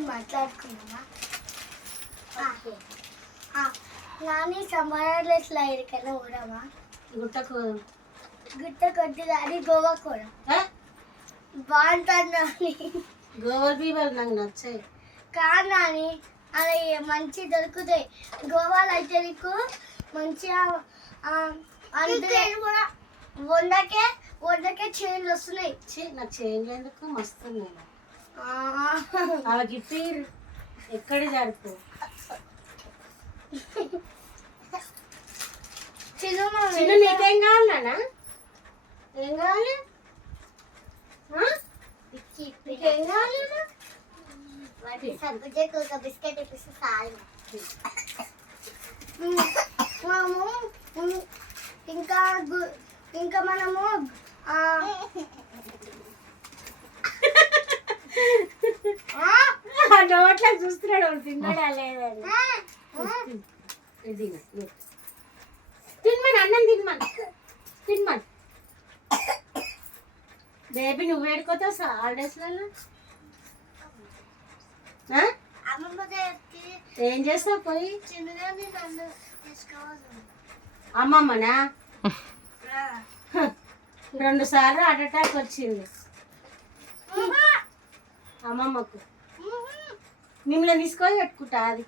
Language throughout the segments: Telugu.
కూర్చొని మాట్లాడుకున్నామా? నాని సమ్మర్ ఎట్లా ఎక్కడికైనా పోదామా? గుట్టకు గుట్ట కొద్దిగా అది గోవా కూడా బాగుంటుంది నాని. గోవా బీవర్ నాకు నచ్చాయి. కాదు నాని, అలా మంచి దొరుకుతాయి గోవాలో అయితే. నీకు మంచిగా వందకే చైన్లు వస్తున్నాయి. నాకు చైన్లు ఎందుకు మస్తు అవి గిప్పి ఎక్కడి జరుపు చిన్న నీకేం కావాలన్నా? ఏం కావాలి? నీకేం కావాలి? బిస్కెట్ ఇప్పిస్తే చాలు. ఇంకా మనము నోట్లా చూస్తున్నాడు తిన్నాడా లేదని. తినమని అన్నం తినమని బేబీ నువ్వు వేడుకోతావు హాలిడేస్లలో? ఏం చేస్తావు పోయి? అమ్మమ్మనా 2 సార్లు హార్ట్ అటాక్ వచ్చింది అమ్మమ్మకు. మిమ్మల్ని తీసుకొని పెట్టుకుంటా. అది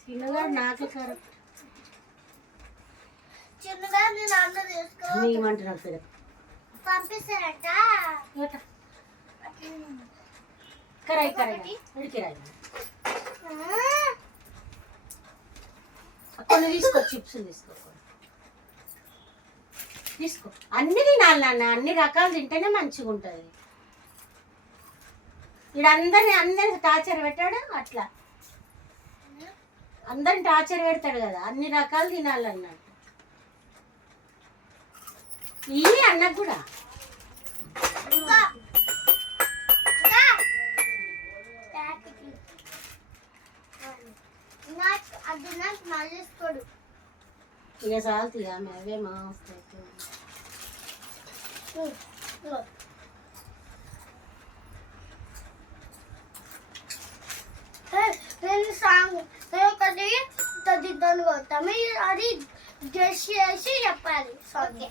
చిన్నగా నాకు కరెక్ట్ నీమంటున్నా పంపిస్తారట. కరాయి ఉడికిరాయి కొన్ని తీసుకో. చిప్స్ తీసుకో. అన్ని తినాలి నాన్న, అన్ని రకాలు తింటేనే మంచిగా ఉంటుంది. ఇక్కడ అందరిని టార్చర్ పెట్టాడు అట్లా. అందరిని టార్చర్ పెడతాడు కదా, అన్ని రకాలు తినాలన్నట్టు. ఈ అన్నకు కూడా ఇక చాలు తీయ అవే మాస్తాయి. నేను సాంగ్ ఒకటి తదిద్దను కొడతాము, అది గెస్ చేసి చెప్పాలి. ఓకే.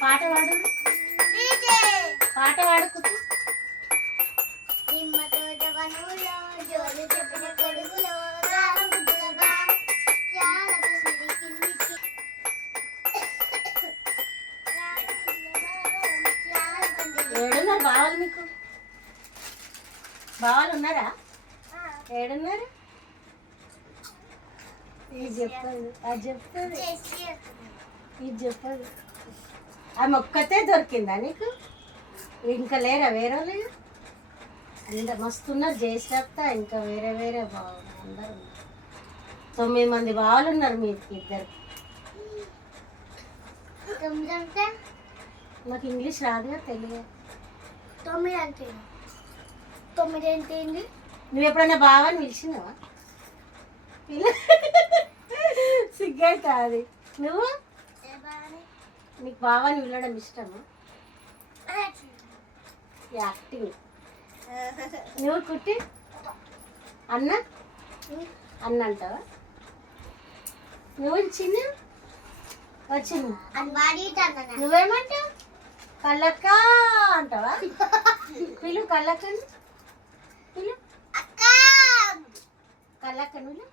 పాట పాడు. పాట పాడుకుంటూ ఏడున్నారు బావాలు? మీకు బావాలు ఉన్నారా? ఏడున్నారు? ఇది చెప్పదు, అది చెప్తుంది, ఇది చెప్పదు. ఆ మొక్కతే దొరికిందా నీకు? ఇంకా లేరా వేరే వాళ్ళు? అంత మస్తున్నారు జయశ్రాప్త, ఇంకా వేరే బావులు అందరు ఉన్నారు. 9 మంది బావులు ఉన్నారు మీకు ఇద్దరు. నాకు ఇంగ్లీష్ రాదుగా, తెలుగు. 9 అంటే 9 ఏంటి? నువ్వు ఎప్పుడైనా బావని పిలిచినావా? సిగ్గైతే అది. నువ్వు నీకు బావని పిలవడం ఇష్టమా? యాక్టింగ్. నువ్వు కుట్టి అన్న అంటావా? నువ్వు చిన్న వచ్చింది నువ్వేమంటావు? కళ్ళక్క అంటావా? పిలు కళ్ళక్కని పిలు. కళ్ళక్క నువ్వు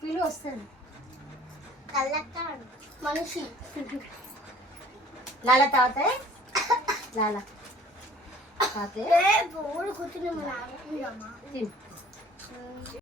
పిలు వస్తుంది. కళ్ళక్క మనిషి. లాలా తాగుతాయి. లాలా తాగుతాయి. కూర్చుని